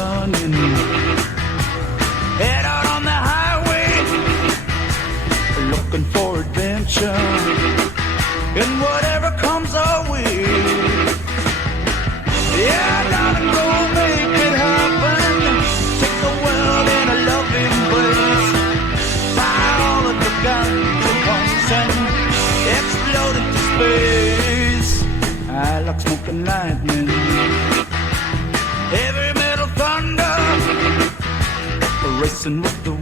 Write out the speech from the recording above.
running. Head out on the highway, looking for adventure. And whatever comes our way, yeah, darling, go make it happen. Take the world in a loving embrace. Fire all of the guns at once and explode into space. I like smoke and lightning, heavy metal thunder, racing with the